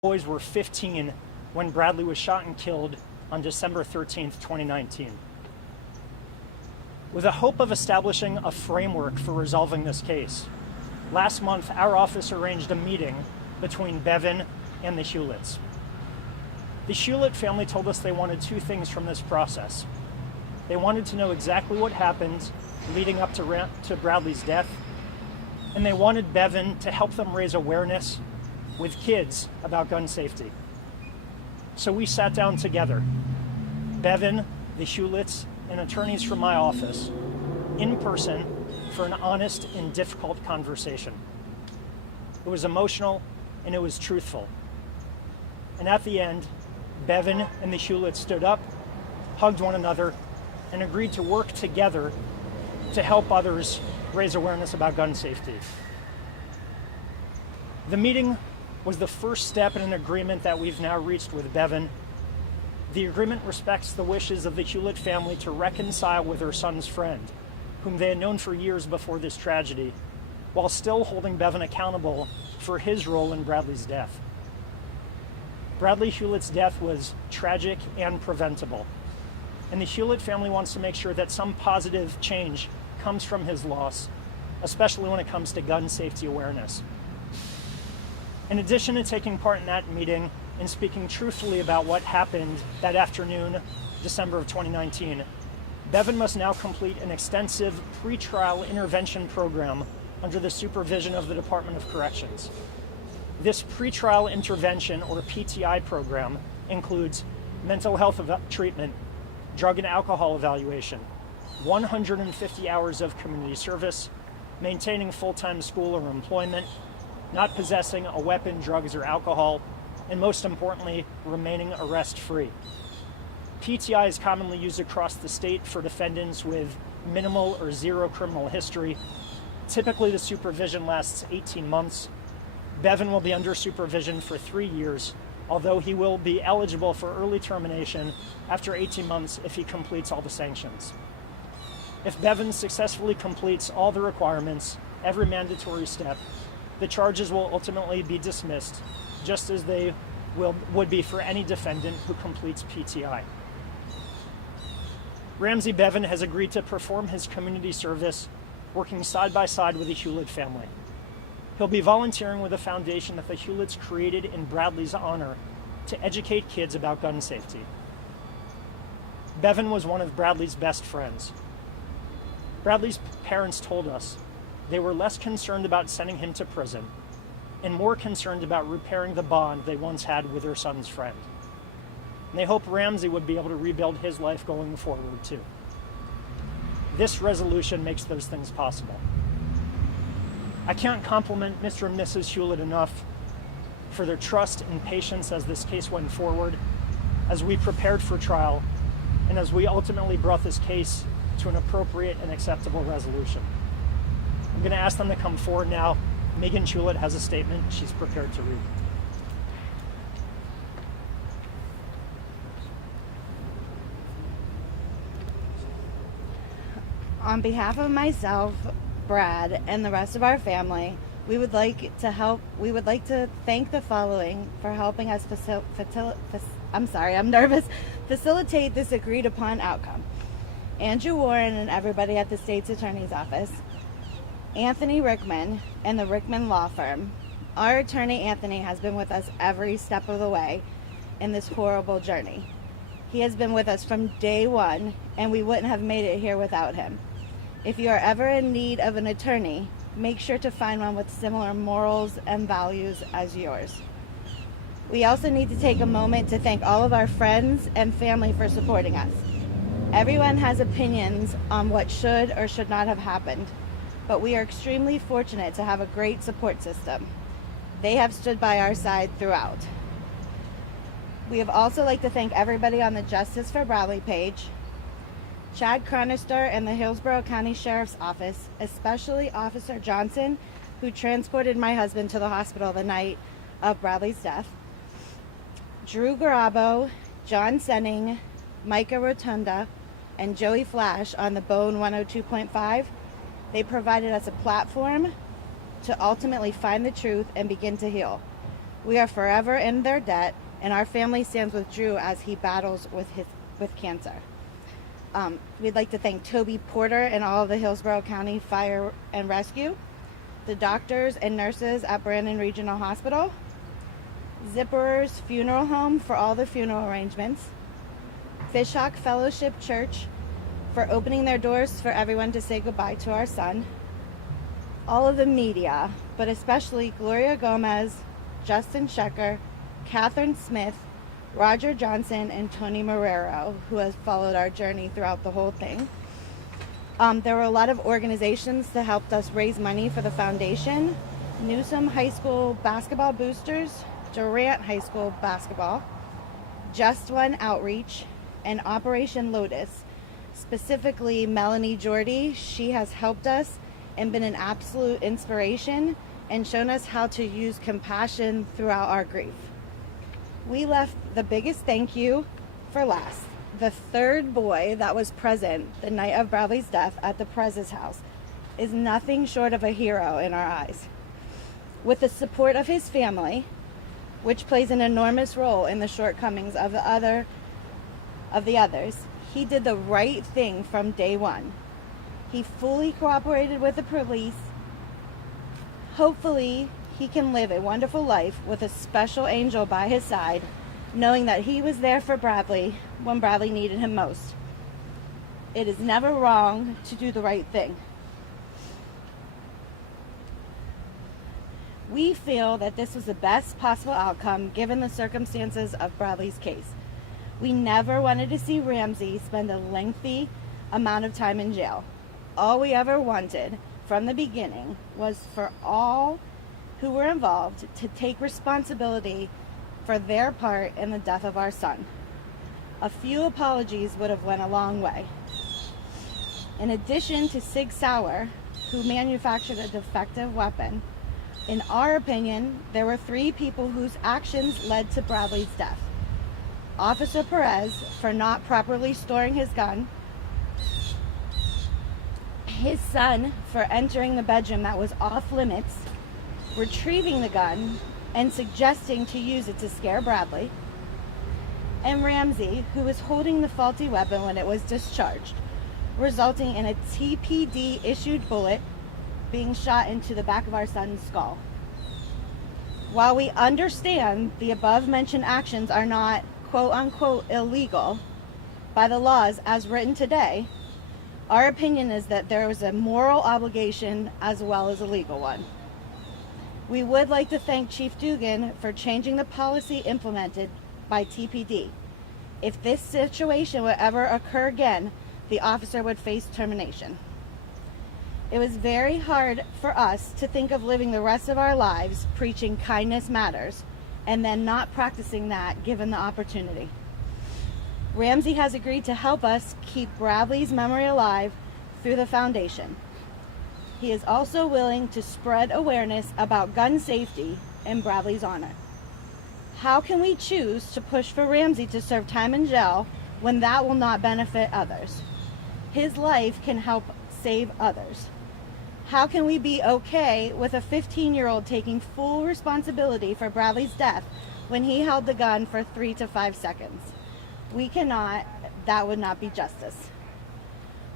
boys were 15 when Bradley was shot and killed on December 13th, 2019. With the hope of establishing a framework for resolving this case, last month our office arranged a meeting between Bevan and the Huletts. The Hulett family told us they wanted two things from this process. They wanted to know exactly what happened leading up to Bradley's death, and they wanted Bevan to help them raise awareness with kids about gun safety. So we sat down together, Bevan, the Huletts, and attorneys from my office, in person for an honest and difficult conversation. It was emotional and it was truthful. And at the end, Bevan and the Huletts stood up, hugged one another, and agreed to work together to help others raise awareness about gun safety. The meeting was the first step in an agreement that we've now reached with Bevan. The agreement respects the wishes of the Hulett family to reconcile with her son's friend, whom they had known for years before this tragedy, while still holding Bevan accountable for his role in Bradley's death. Bradley Hulett's death was tragic and preventable, and the Hulett family wants to make sure that some positive change comes from his loss, especially when it comes to gun safety awareness. In addition to taking part in that meeting and speaking truthfully about what happened that afternoon, December of 2019, Bevan must now complete an extensive pretrial intervention program under the supervision of the Department of Corrections. This pretrial intervention, or PTI program, includes mental health treatment, drug and alcohol evaluation, 150 hours of community service, maintaining full-time school or employment, not possessing a weapon, drugs, or alcohol, and most importantly, remaining arrest-free. PTI is commonly used across the state for defendants with minimal or zero criminal history. Typically, the supervision lasts 18 months. Bevan will be under supervision for 3 years, although he will be eligible for early termination after 18 months if he completes all the sanctions. If Bevan successfully completes all the requirements, every mandatory step, the charges will ultimately be dismissed, just as they would be for any defendant who completes PTI. Ramsey Bevan has agreed to perform his community service, working side by side with the Hulett family. He'll be volunteering with a foundation that the Huletts created in Bradley's honor to educate kids about gun safety. Bevan was one of Bradley's best friends. Bradley's parents told us they were less concerned about sending him to prison and more concerned about repairing the bond they once had with their son's friend. And they hope Ramsey would be able to rebuild his life going forward too. This resolution makes those things possible. I can't compliment Mr. and Mrs. Hulett enough for their trust and patience as this case went forward, as we prepared for trial, and as we ultimately brought this case to an appropriate and acceptable resolution. I'm going to ask them to come forward now. Megan Hulett has a statement she's prepared to read. On behalf of myself, Brad, and the rest of our family, we would like to thank the following for helping us facilitate this agreed upon outcome. Andrew Warren and everybody at the state's attorney's office, Anthony Rickman and the Rickman Law Firm. Our attorney Anthony has been with us every step of the way in this horrible journey. He has been with us from day one, and we wouldn't have made it here without him. If you are ever in need of an attorney, make sure to find one with similar morals and values as yours. We also need to take a moment to thank all of our friends and family for supporting us. Everyone has opinions on what should or should not have happened, but we are extremely fortunate to have a great support system. They have stood by our side throughout. We have also like to thank everybody on the Justice for Bradley page, Chad Cronister and the Hillsborough County Sheriff's Office, especially Officer Johnson, who transported my husband to the hospital the night of Bradley's death, Drew Garabo, John Senning, Micah Rotunda, and Joey Flash on the Bone 102.5. They provided us a platform to ultimately find the truth and begin to heal. We are forever in their debt, and our family stands with Drew as he battles with cancer. We'd like to thank Toby Porter and all of the Hillsborough County Fire and Rescue, the doctors and nurses at Brandon Regional Hospital, Zipperer's Funeral Home for all the funeral arrangements, Fishhawk Fellowship Church for opening their doors for everyone to say goodbye to our son, all of the media, but especially Gloria Gomez, Justin Shecker, Catherine Smith, Roger Johnson, and Tony Marrero, who has followed our journey throughout the whole thing. There were a lot of organizations that helped us raise money for the foundation. Newsom High School Basketball Boosters, Durant High School Basketball, Just One Outreach, and Operation Lotus. Specifically, Melanie Jordy, she has helped us and been an absolute inspiration and shown us how to use compassion throughout our grief. We left the biggest thank you for last. The third boy that was present the night of Bradley's death at the Prez's house is nothing short of a hero in our eyes. With the support of his family, which plays an enormous role in the shortcomings of the others, he did the right thing from day one. He fully cooperated with the police. Hopefully, he can live a wonderful life with a special angel by his side, knowing that he was there for Bradley when Bradley needed him most. It is never wrong to do the right thing. We feel that this was the best possible outcome given the circumstances of Bradley's case. We never wanted to see Ramsey spend a lengthy amount of time in jail. All we ever wanted from the beginning was for all who were involved to take responsibility for their part in the death of our son. A few apologies would have went a long way. In addition to Sig Sauer, who manufactured a defective weapon, in our opinion, there were 3 people whose actions led to Bradley's death. Officer Perez for not properly storing his gun, his son for entering the bedroom that was off limits, retrieving the gun, and suggesting to use it to scare Bradley, and Ramsey, who was holding the faulty weapon when it was discharged, resulting in a TPD-issued bullet being shot into the back of our son's skull. While we understand the above-mentioned actions are not quote-unquote illegal by the laws as written today, our opinion is that there was a moral obligation as well as a legal one. We would like to thank Chief Dugan for changing the policy implemented by TPD. If this situation would ever occur again, the officer would face termination. It was very hard for us to think of living the rest of our lives preaching kindness matters and then not practicing that given the opportunity. Ramsey has agreed to help us keep Bradley's memory alive through the foundation. He is also willing to spread awareness about gun safety in Bradley's honor. How can we choose to push for Ramsey to serve time in jail when that will not benefit others? His life can help save others. How can we be okay with a 15-year-old taking full responsibility for Bradley's death when he held the gun for 3 to 5 seconds? We cannot. That would not be justice.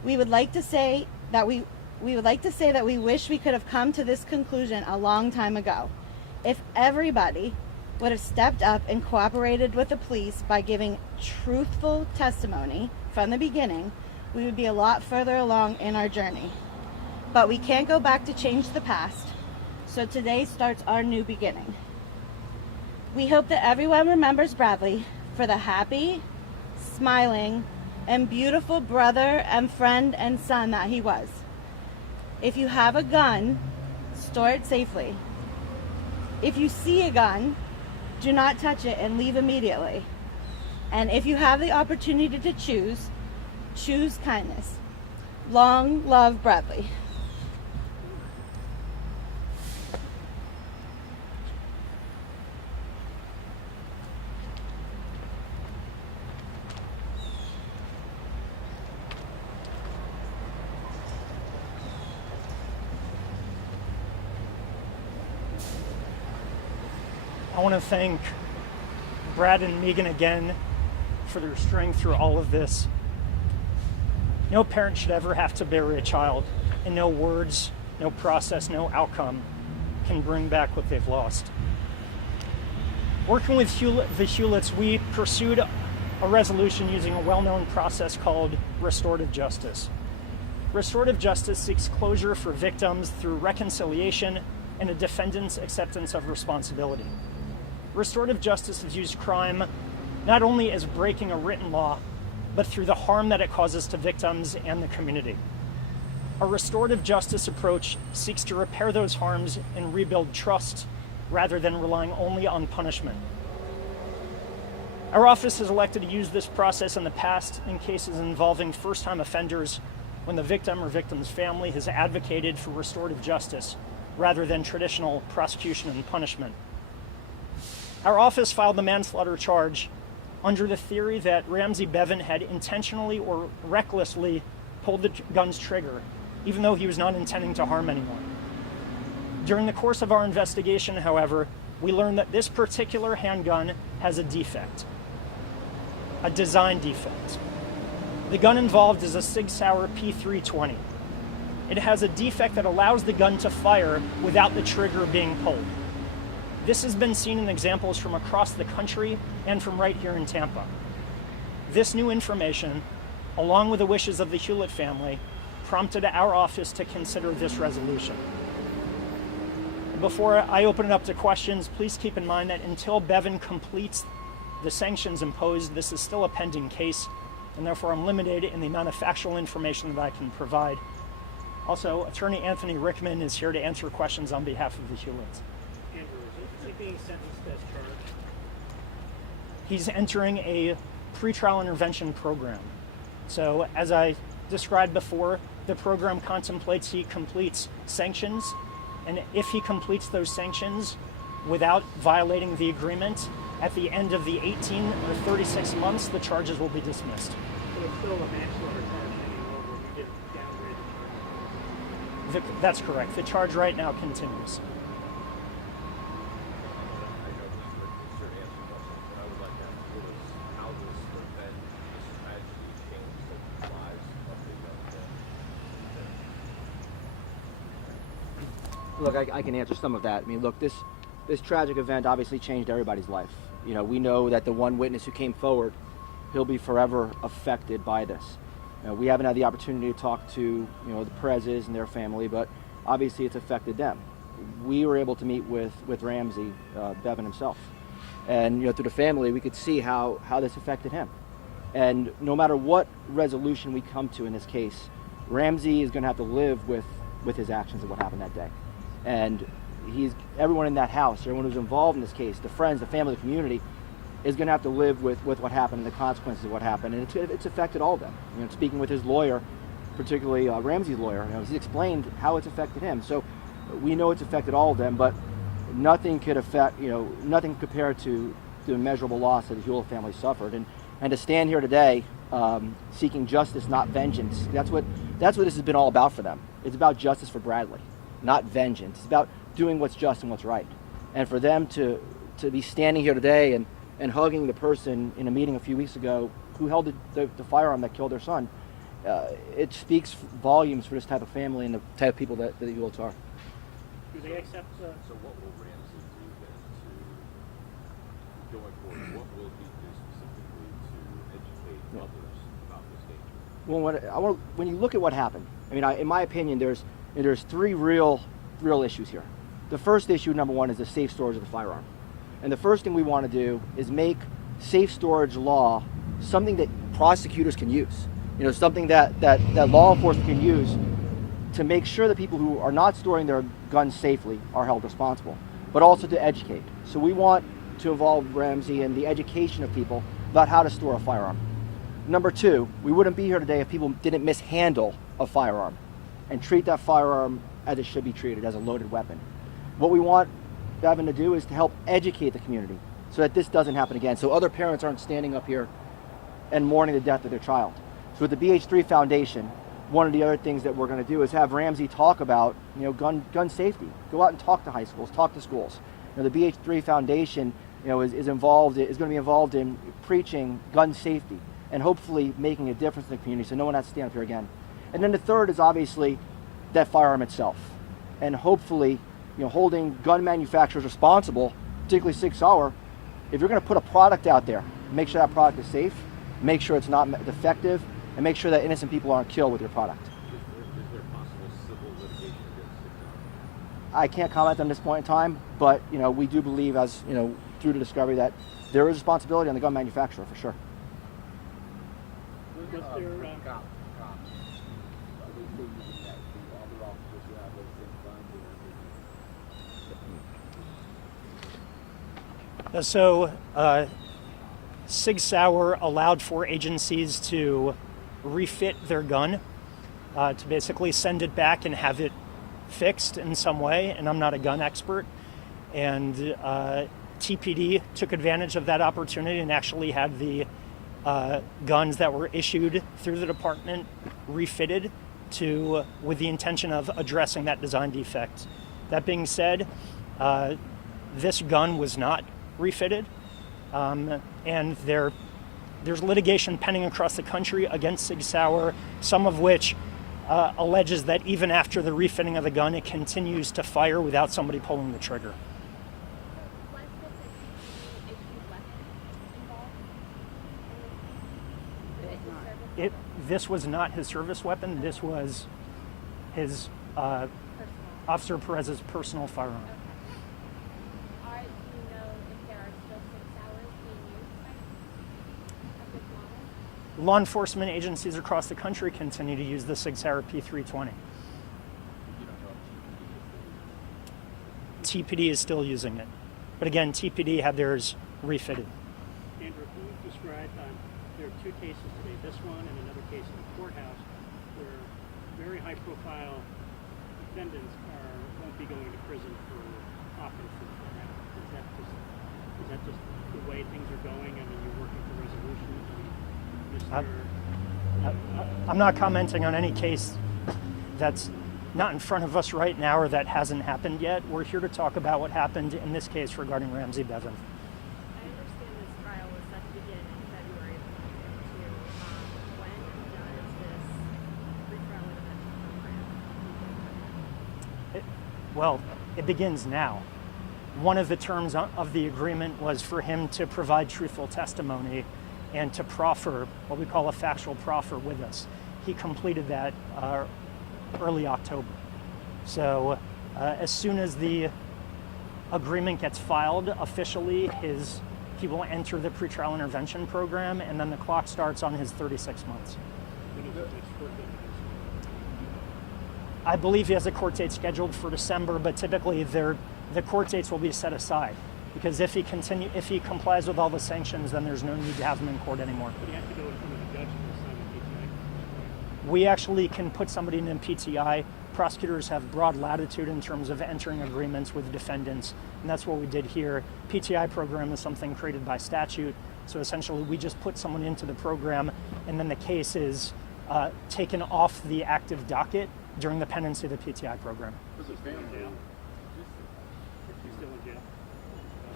We would like to say that we wish we could have come to this conclusion a long time ago. If everybody would have stepped up and cooperated with the police by giving truthful testimony from the beginning, we would be a lot further along in our journey. But we can't go back to change the past, so today starts our new beginning. We hope that everyone remembers Bradley for the happy, smiling, and beautiful brother and friend and son that he was. If you have a gun, store it safely. If you see a gun, do not touch it and leave immediately. And if you have the opportunity to choose kindness. Long love, Bradley. I want to thank Brad and Megan again for their strength through all of this. No parent should ever have to bury a child, and no words, no process, no outcome can bring back what they've lost. Working with the Huletts, we pursued a resolution using a well-known process called restorative justice. Restorative justice seeks closure for victims through reconciliation and a defendant's acceptance of responsibility. Restorative justice views crime not only as breaking a written law, but through the harm that it causes to victims and the community. A restorative justice approach seeks to repair those harms and rebuild trust rather than relying only on punishment. Our office has elected to use this process in the past in cases involving first-time offenders when the victim or victim's family has advocated for restorative justice rather than traditional prosecution and punishment. Our office filed the manslaughter charge under the theory that Ramsey Bevan had intentionally or recklessly pulled the gun's trigger, even though he was not intending to harm anyone. During the course of our investigation, however, we learned that this particular handgun has a defect, a design defect. The gun involved is a Sig Sauer P320. It has a defect that allows the gun to fire without the trigger being pulled. This has been seen in examples from across the country and from right here in Tampa. This new information, along with the wishes of the Hulett family, prompted our office to consider this resolution. Before I open it up to questions, please keep in mind that until Bevan completes the sanctions imposed, this is still a pending case, and therefore I'm limited in the amount of factual information that I can provide. Also, Attorney Anthony Rickman is here to answer questions on behalf of the Huletts. Andrew, is he being sentenced as charged? He's entering a pretrial intervention program. So, as I described before, the program contemplates he completes sanctions, and if he completes those sanctions without violating the agreement, at the end of the 18 or 36 months, the charges will be dismissed. So it's still a manslaughter charge anymore where we get downgraded charges? That's correct. The charge right now continues. Look, I can answer some of that. I mean, look, this tragic event obviously changed everybody's life. You know, we know that the one witness who came forward, he'll be forever affected by this. You know, we haven't had the opportunity to talk to, the Perez's and their family, but obviously it's affected them. We were able to meet with Ramsey Bevan himself. And, through the family, we could see how this affected him. And no matter what resolution we come to in this case, Ramsey is going to have to live with his actions and what happened that day. And everyone in that house, everyone who's involved in this case, the friends, the family, the community, is going to have to live with what happened and the consequences of what happened. And it's affected all of them. Speaking with his lawyer, particularly Ramsey's lawyer, he's explained how it's affected him. So we know it's affected all of them, but nothing could affect, nothing compared to the immeasurable loss that the Hulett family suffered. And to stand here today, seeking justice, not vengeance, that's what this has been all about for them. It's about justice for Bradley, not vengeance. It's about doing what's just and what's right. And for them to be standing here today and hugging the person in a meeting a few weeks ago who held the firearm that killed their son, it speaks volumes for this type of family and the type of people that the Huletts are. Do they accept? So what will Ramsey do then to, going forward, what will he do specifically to educate others about this danger? Well, when you look at what happened, in my opinion, there's three real issues here. The first issue, number one, is the safe storage of the firearm. And the first thing we want to do is make safe storage law something that prosecutors can use. Something that law enforcement can use to make sure that people who are not storing their guns safely are held responsible, but also to educate. So we want to involve Ramsey in the education of people about how to store a firearm. Number two, we wouldn't be here today if people didn't mishandle a firearm and treat that firearm as it should be treated, as a loaded weapon. What we want Bevan to do is to help educate the community so that this doesn't happen again, so other parents aren't standing up here and mourning the death of their child. So with the BH3 Foundation, one of the other things that we're going to do is have Ramsey talk about gun safety. Go out and talk to high schools, talk to schools, The BH3 Foundation, is going to be involved in preaching gun safety and hopefully making a difference in the community, so no one has to stand up here again. And then the third is obviously that firearm itself, and hopefully, holding gun manufacturers responsible, particularly Sig Sauer. If you're going to put a product out there, make sure that product is safe, make sure it's not defective, and make sure that innocent people aren't killed with your product. Is there possible civil litigation against Sig Sauer? I can't comment on this point in time, but we do believe, as through the discovery, that there is responsibility on the gun manufacturer for sure. Was there, Cops. Are they still using that? The other officers who have those same guns? Sig Sauer allowed for agencies to refit their gun, to basically send it back and have it fixed in some way, and I'm not a gun expert. And TPD took advantage of that opportunity and actually had the guns that were issued through the department refitted with the intention of addressing that design defect. That being said, this gun was not refitted, and there's litigation pending across the country against Sig Sauer, some of which alleges that even after the refitting of the gun, it continues to fire without somebody pulling the trigger. This was not his service weapon. This was his Officer Perez's personal firearm. Do you know if there are still Sig Sauers being used at this moment? Law enforcement agencies across the country continue to use the Sig Sauer P320. TPD is still using it. But again, TPD had theirs refitted. Andrew, can you describe, there are two cases today, this one and another case in the courthouse, where very high-profile defendants won't be going to prison for offenses that happen. Is that just the way things are going? I mean, you're working for resolution? I'm not commenting on any case that's not in front of us right now or that hasn't happened yet. We're here to talk about what happened in this case regarding Ramsey Bevan. I understand this trial was set to begin in February of 2022. When does this retrial intervention program? Well, it begins now. One of the terms of the agreement was for him to provide truthful testimony and to proffer what we call a factual proffer with us. He completed that early October. So as soon as the agreement gets filed officially, he will enter the pretrial intervention program, and then the clock starts on his 36 months. When is the next court date? I believe he has a court date scheduled for December, but typically the court dates will be set aside, because if he complies with all the sanctions, then there's no need to have him in court anymore. But you have to go in front of the judge to sign the PTI. We actually can put somebody in PTI. Prosecutors have broad latitude in terms of entering agreements with defendants, and that's what we did here. PTI program is something created by statute, so essentially we just put someone into the program, and then the case is taken off the active docket during the pendency of the PTI program. Was it family? He's still in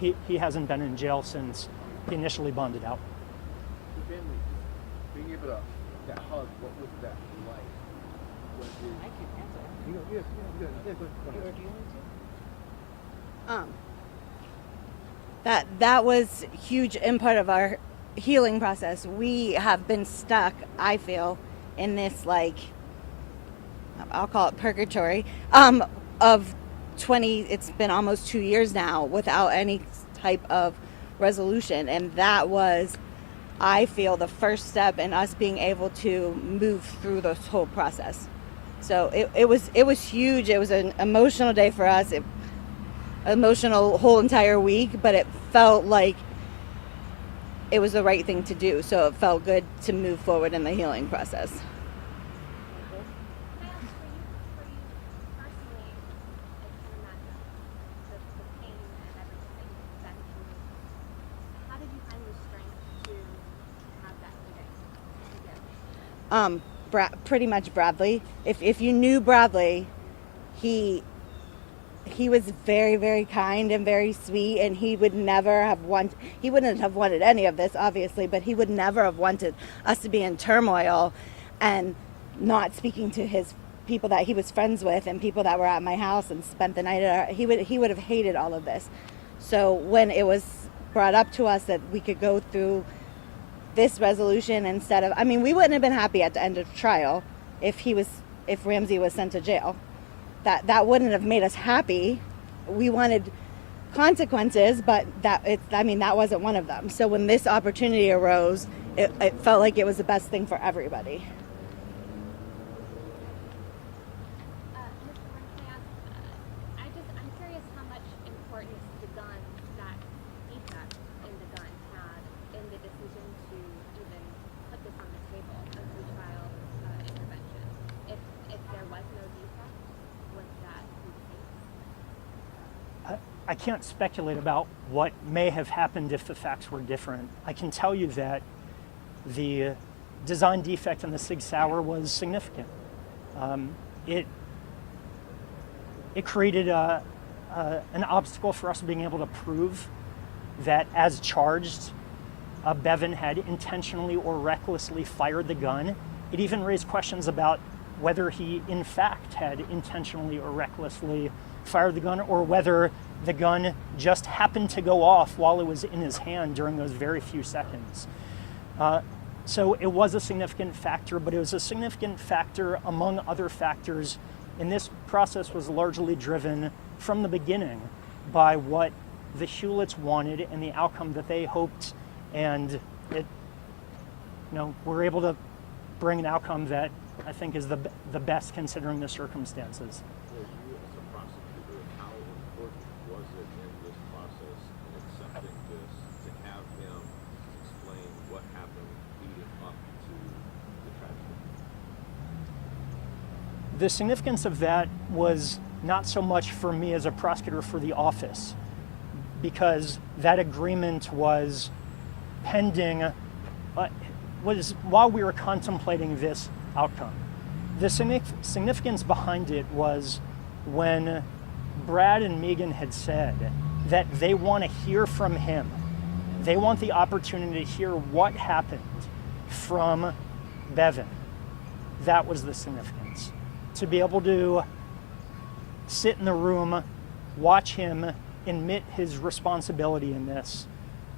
jail? He hasn't been in jail since he initially bonded out. The family, being able to, that hug, what was that like? Was it, I can answer. That was huge input of our healing process. We have been stuck, I feel, in this, I'll call it purgatory, of it's been almost 2 years now without any type of resolution. And that was, I feel, the first step in us being able to move through this whole process. So it was huge. It was an emotional day for us, emotional whole entire week, but it felt like it was the right thing to do. So it felt good to move forward in the healing process. Can I ask for you personally, I can imagine the pain and everything that you've been through. How did you find the strength to have that meeting together? Pretty much Bradley. If you knew Bradley, he was very, very kind and very sweet, and he would never have he wouldn't have wanted any of this, obviously, but he would never have wanted us to be in turmoil and not speaking to his people that he was friends with and people that were at my house and spent the night at he would have hated all of this. So when it was brought up to us that we could go through this resolution instead of, I mean, we wouldn't have been happy at the end of the trial if Ramsey was sent to jail. That wouldn't have made us happy. We wanted consequences, but that wasn't one of them. So when this opportunity arose, it felt like it was the best thing for everybody. Mr. Marquez, I'm curious how much importance the gun, that defect in the gun, had in the decision to even put this on the table, a pretrial intervention. If there was no defect, would that be the case? I can't speculate about what may have happened if the facts were different. I can tell you that the design defect in the Sig Sauer was significant. It created an obstacle for us being able to prove that, as charged, Bevan had intentionally or recklessly fired the gun. It even raised questions about whether he, in fact, had intentionally or recklessly fired the gun, or whether the gun just happened to go off while it was in his hand during those very few seconds. So it was a significant factor, but it was a significant factor among other factors, and this process was largely driven from the beginning by what the Huletts wanted and the outcome that they hoped, and we're able to bring an outcome that I think is the best considering the circumstances. For you as a prosecutor, how important was it in this process in accepting this to have him explain what happened leading up to the tragedy? The significance of that was not so much for me as a prosecutor for the office, because that agreement was pending, was while we were contemplating this outcome. The significance behind it was when Brad and Megan had said that they want to hear from him. They want the opportunity to hear what happened from Bevan. That was the significance. To be able to sit in the room, watch him admit his responsibility in this,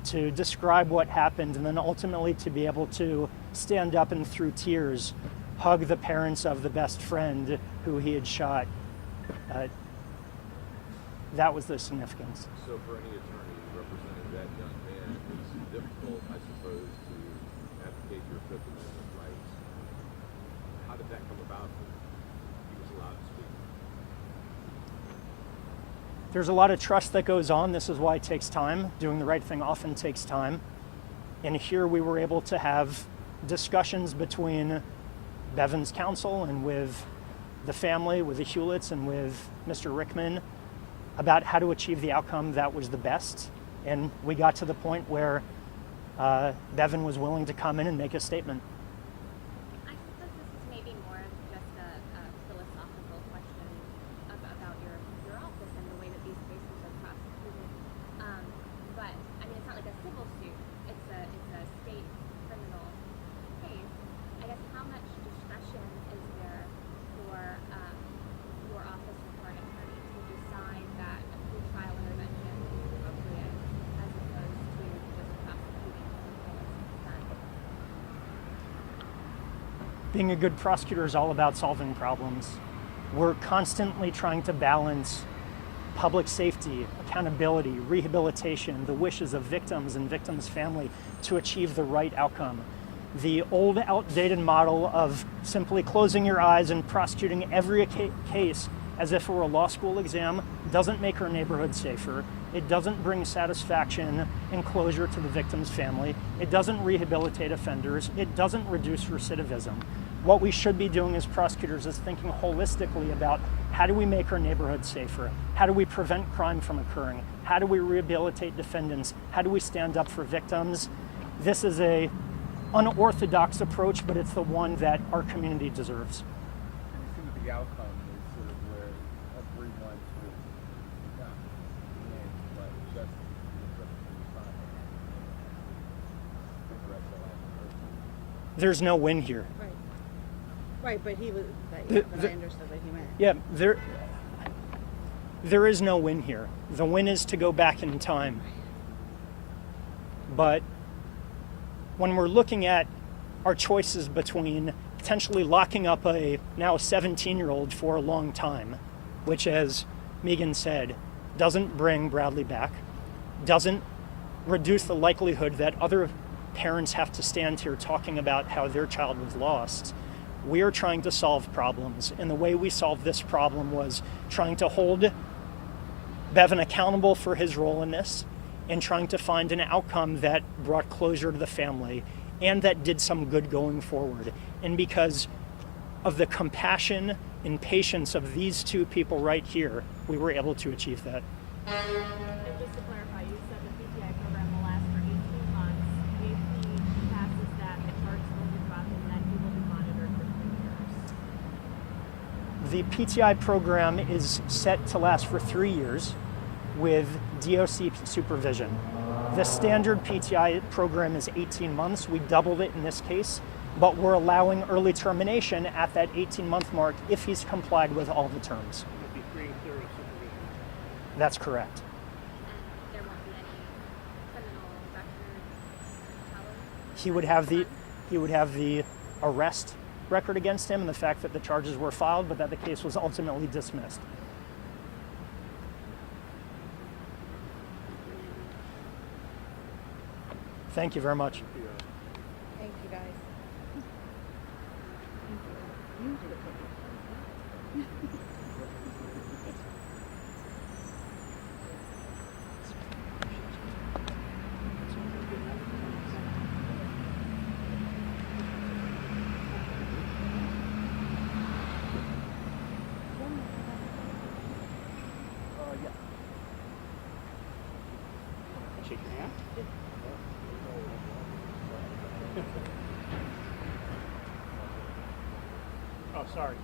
to describe what happened, and then ultimately to be able to stand up and through tears hug the parents of the best friend who he had shot. That was the significance. So for any attorney representing that young man, it's difficult, I suppose, to advocate your Fifth Amendment rights. How did that come about when he was allowed to speak? There's a lot of trust that goes on. This is why it takes time. Doing the right thing often takes time. And here we were able to have discussions between Bevan's counsel and with the family, with the Huletts and with Mr. Rickman about how to achieve the outcome that was the best. And we got to the point where Bevan was willing to come in and make a statement. I suppose this is maybe more of just a philosophical question about your office and the way that these cases are prosecuted. But I mean, it's not like a civil suit; it's a state criminal case. I guess how much discretion is there for your office or for an attorney to decide that a pretrial intervention is appropriate as opposed to just prosecuting something that's done? Being a good prosecutor is all about solving problems. We're constantly trying to balance public safety, accountability, rehabilitation, the wishes of victims and victims' family to achieve the right outcome. The old, outdated model of simply closing your eyes and prosecuting every case as if it were a law school exam doesn't make our neighborhood safer. It doesn't bring satisfaction and closure to the victim's family. It doesn't rehabilitate offenders. It doesn't reduce recidivism. What we should be doing as prosecutors is thinking holistically about how do we make our neighborhood safer? How do we prevent crime from occurring? How do we rehabilitate defendants? How do we stand up for victims? This is an unorthodox approach, but it's the one that our community deserves. And it seems the outcome is sort of where everyone sort of There's no win here. Right. Right, but he was. The- But the- I understood what he meant. Yeah, there is no win here. The win is to go back in time. But when we're looking at our choices between potentially locking up a now 17-year-old for a long time, which, as Megan said, doesn't bring Bradley back, doesn't reduce the likelihood that other parents have to stand here talking about how their child was lost. We are trying to solve problems, and the way we solved this problem was trying to hold Bevan accountable for his role in this and trying to find an outcome that brought closure to the family and that did some good going forward. And because of the compassion and patience of these two people right here, we were able to achieve that. And just to clarify, you said the PTI program will last for 18 months. If he passes that, the charges will be dropped and then he will be monitored for 3 years. The PTI program is set to last for 3 years with DOC supervision. The standard PTI program is 18 months. We doubled it in this case, but we're allowing early termination at that 18-month mark if he's complied with all the terms. It'll be free and clear of supervision. That's correct. And there won't be any criminal record challenge? He would have the arrest record against him and the fact that the charges were filed, but that the case was ultimately dismissed. Thank you very much. Thank you, guys. Shake your hand. Oh, sorry.